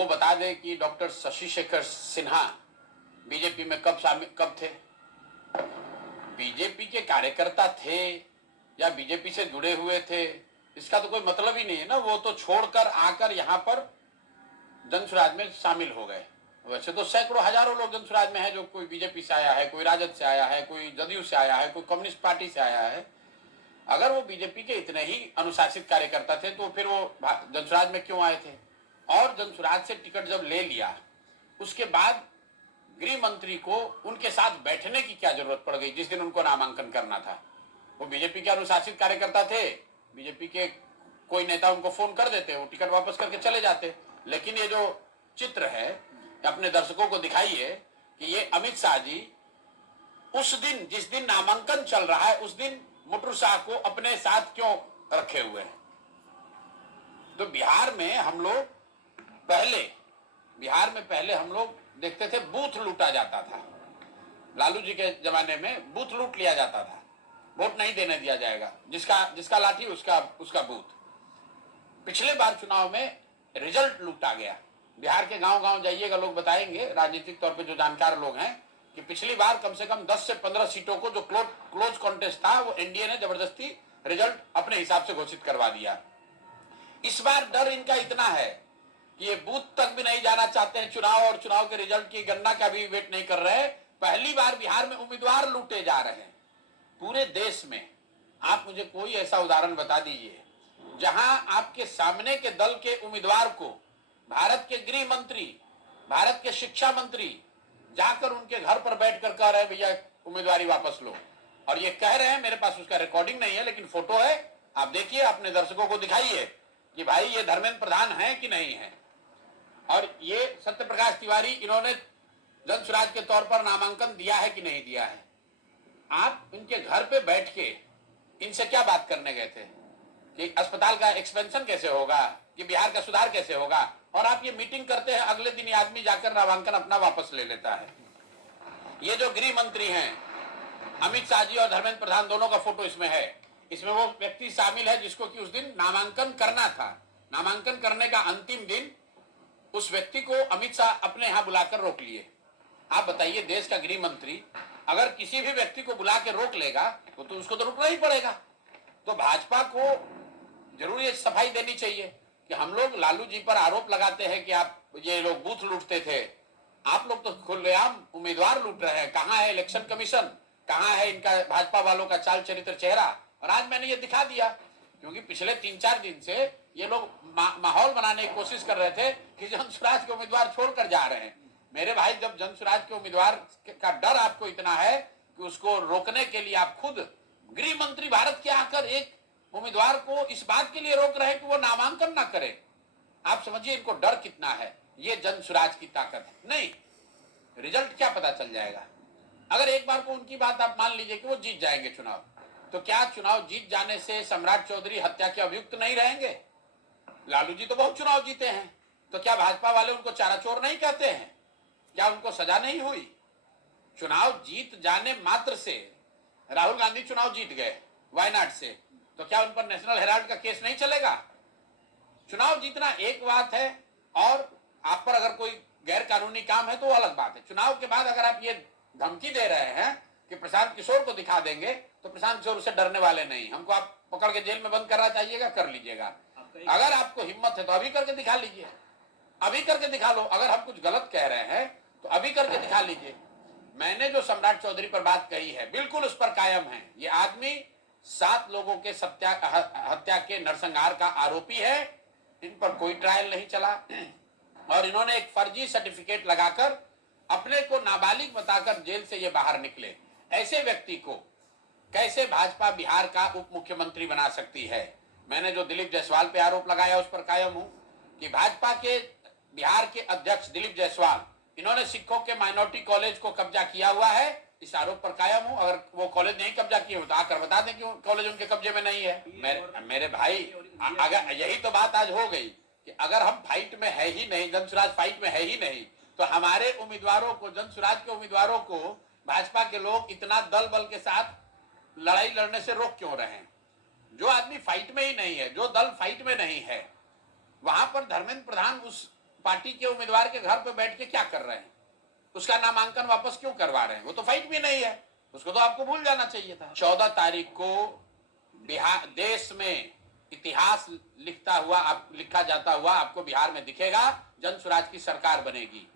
वो बता दे कि डॉक्टर शशि शेखर सिन्हा बीजेपी में कब थे? बीजेपी के कार्यकर्ता थे या बीजेपी से जुड़े हुए थे, इसका तो कोई मतलब ही नहीं है ना। वो तो छोड़कर आकर यहाँ पर जनसुराज में शामिल हो गए। वैसे तो सैकड़ों हजारों लोग जनसुराज में है, जो कोई बीजेपी से आया है, कोई राजद से आया है, कोई जदयू से आया है, कोई कम्युनिस्ट पार्टी से आया है। अगर वो बीजेपी के इतने ही अनुशासित कार्यकर्ता थे तो फिर वो जनसुराज में क्यों आए थे? और जनसुराज से टिकट जब ले लिया, उसके बाद गृह मंत्री को उनके साथ बैठने की क्या जरूरत पड़ गई जिस दिन उनको नामांकन करना था? वो बीजेपी के अनुशासित कार्यकर्ता थे, बीजेपी के कोई नेता उनको फोन कर देते, वो टिकट वापस करके चले जाते। लेकिन ये जो चित्र है, अपने दर्शकों को दिखाइए कि ये अमित शाह जी उस दिन, जिस दिन नामांकन चल रहा है, उस दिन मुटरू शाह को अपने साथ क्यों रखे हुए हैं? तो बिहार में पहले हम लोग देखते थे बूथ लूटा जाता था। लालू जी के जमाने में बूथ लूट लिया जाता था, वोट नहीं देने दिया जाएगा, जिसका लाठी उसका बूथ। पिछले बार चुनाव में रिजल्ट लूटा गया। बिहार के गांव-गांव जाइएगा, लोग बताएंगे, राजनीतिक तौर पे जो जानकार लोग हैं, कि पिछली बार कम से कम 10 से 15 सीटों को जो क्लोज कॉन्टेस्ट था, वो एनडीए ने जबरदस्ती रिजल्ट अपने हिसाब से घोषित करवा दिया। इस बार डर इनका इतना है कि ये बूथ तक भी नहीं जाना चाहते हैं चुनाव, और चुनाव के रिजल्ट की गणना का भी वेट नहीं कर रहे। पहली बार बिहार में उम्मीदवार लूटे जा रहे हैं। पूरे देश में आप मुझे कोई ऐसा उदाहरण बता दीजिए जहां आपके सामने के दल के उम्मीदवार को भारत के गृह मंत्री, भारत के शिक्षा मंत्री जाकर उनके घर पर बैठकर कह रहे हैं भैया उम्मीदवारी वापस लो, और ये कह रहे हैं, मेरे पास उसका रिकॉर्डिंग नहीं है लेकिन फोटो है, आप देखिए, अपने दर्शकों को दिखाइए कि भाई ये धर्मेंद्र प्रधान है कि नहीं है। और ये सत्य प्रकाश तिवारी, इन्होंने जनसुराज के तौर पर नामांकन दिया है कि नहीं दिया है? आप इनके घर पे बैठ के इनसे क्या बात करने गए थे कि अस्पताल का एक्सपेंशन कैसे होगा, कि बिहार का सुधार कैसे होगा? और आप ये मीटिंग करते हैं, अगले दिन ये आदमी जाकर नामांकन अपना वापस ले लेता है। ये जो गृह मंत्री हैं अमित शाह जी और धर्मेंद्र प्रधान, दोनों का फोटो इसमें है। इसमें वो व्यक्ति शामिल है जिसको कि उस दिन नामांकन करना था। नामांकन करने का अंतिम दिन उस व्यक्ति को अमित शाह अपने यहां बुलाकर रोक लिए। आप बताइए, देश का गृह मंत्री अगर किसी भी व्यक्ति को बुला के रोक लेगा तो उसको तो रुकना ही पड़ेगा। तो भाजपा को जरूर ये सफाई देनी चाहिए कि हम लोग लालू जी पर आरोप लगाते हैं कि आप ये लोग बूथ लूटते थे, आप लोग तो खुलेआम उम्मीदवार लूट रहे हैं। कहां है इलेक्शन कमीशन, कहां है इनका भाजपा वालों का चाल चरित्र चेहरा? और आज मैंने ये दिखा दिया, क्योंकि पिछले 3-4 दिन से ये लोग माहौल बनाने की कोशिश कर रहे थे कि जनसुराज के उम्मीदवार छोड़कर जा रहे हैं। मेरे भाई, जब जनसुराज के उम्मीदवार का डर आपको इतना है कि उसको रोकने के लिए आप खुद गृह मंत्री भारत के आकर एक उम्मीदवार को इस बात के लिए रोक रहे हैं कि वो नामांकन ना करे, आप समझिए इनको डर कितना है। ये जनसुराज की ताकत है। नहीं, रिजल्ट क्या पता चल जाएगा? अगर एक बार को उनकी बात आप मान लीजिए कि वो जीत जाएंगे चुनाव, तो क्या चुनाव जीत जाने से सम्राट चौधरी हत्या के अभियुक्त नहीं रहेंगे? लालू जी तो बहुत चुनाव जीते हैं, तो क्या भाजपा वाले उनको चाराचोर नहीं कहते हैं? क्या उनको सजा नहीं हुई? चुनाव जीत जाने मात्र से राहुल गांधी चुनाव जीत गए वायनाड से, तो क्या उन पर नेशनल हेराल्ड का केस नहीं चलेगा? चुनाव जीतना एक बात है, और आप पर अगर कोई गैर कानूनी काम है तो वो अलग बात है। चुनाव के बाद अगर आप ये धमकी दे रहे हैं कि प्रशांत किशोर को दिखा देंगे, तो प्रशांत किशोर उससे डरने वाले नहीं। हमको आप पकड़ के जेल में बंद करना चाहिएगा, कर लीजिएगा। अगर आपको हिम्मत है तो अभी करके दिखा लीजिए, अभी करके दिखा लो। अगर हम कुछ गलत कह रहे हैं तो अभी करके दिखा लीजिए। मैंने जो सम्राट चौधरी पर बात कही है, बिल्कुल उस पर कायम है। ये आदमी 7 लोगों के हत्या के नरसंहार का आरोपी है। इन पर कोई ट्रायल नहीं चला, और इन्होंने एक फर्जी सर्टिफिकेट लगाकर अपने को नाबालिग बताकर जेल से ये बाहर निकले। ऐसे व्यक्ति को कैसे भाजपा बिहार का उप मुख्यमंत्री बना सकती है? मैंने जो दिलीप जायसवाल पे आरोप लगाया उस पर कायम हूं कि भाजपा के बिहार के अध्यक्ष दिलीप जायसवाल, इन्होंने सिखों के माइनॉरिटी कॉलेज को कब्जा किया हुआ है, इस आरोप पर कायम हूं। अगर वो कॉलेज नहीं कब्जा किए हो तो आकर बता दें कि कॉलेज उनके कब्जे में नहीं है। मेरे भाई, अगर यही तो बात आज हो गई कि अगर हम फाइट में है ही नहीं, जनसुराज फाइट में है ही नहीं, तो हमारे उम्मीदवारों को, जनसुराज के उम्मीदवारों को भाजपा के लोग इतना दल बल के साथ लड़ाई लड़ने से रोक क्यों रहे हैं? जो आदमी फाइट में ही नहीं है, जो दल फाइट में नहीं है, वहां पर धर्मेंद्र प्रधान उस पार्टी के उम्मीदवार के घर पे बैठ के क्या कर रहे हैं? उसका नामांकन वापस क्यों करवा रहे हैं? वो तो फाइट भी नहीं है, उसको तो आपको भूल जाना चाहिए था। 14 तारीख को बिहार देश में इतिहास लिखा जाता हुआ आपको बिहार में दिखेगा। जन स्वराज की सरकार बनेगी।